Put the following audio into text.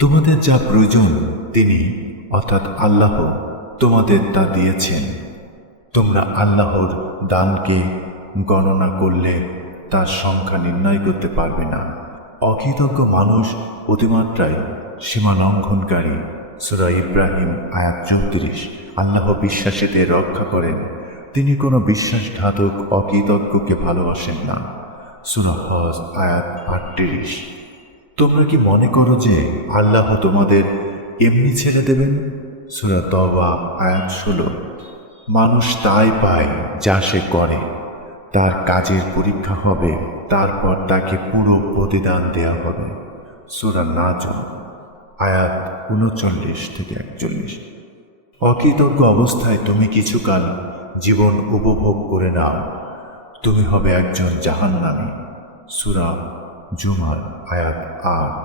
তোমাদের যা প্রয়োজন তিনি অর্থাৎ আল্লাহ তোমাদের তা দিয়েছেন। তোমরা আল্লাহর দানকে গণনা করলে তার সংখ্যা নির্ণয় করতে পারবে না। অকৃতজ্ঞ মানুষ অতিমাত্রায় সীমা লঙ্ঘনকারী। সূরা ইব্রাহিম আয়াত 34। আল্লাহ বিশ্বাসীদের রক্ষা করেন, তিনি কোনো বিশ্বাসঘাতক অকৃতজ্ঞকে ভালোবাসেন না। সূরা হজ আয়াত 38। তোমরা কি মনে করো যে আল্লাহ তোমাদের এমনি ছেড়ে দেবেন? সূরা তওবা আয়াত 16। মানুষ তাই পায় যা সে করে, তার কাজের পরীক্ষা হবে, তারপর তাকে পুরো প্রতিদান দেয়া হবে। সূরা নাজম আয়াত 39-41। অকৃতজ্ঞ অবস্থায় তুমি কিছুকাল জীবন উপভোগ করে নাও, তুমি হবে একজন জাহান্নামী। সূরা জুমার আয়াত 8।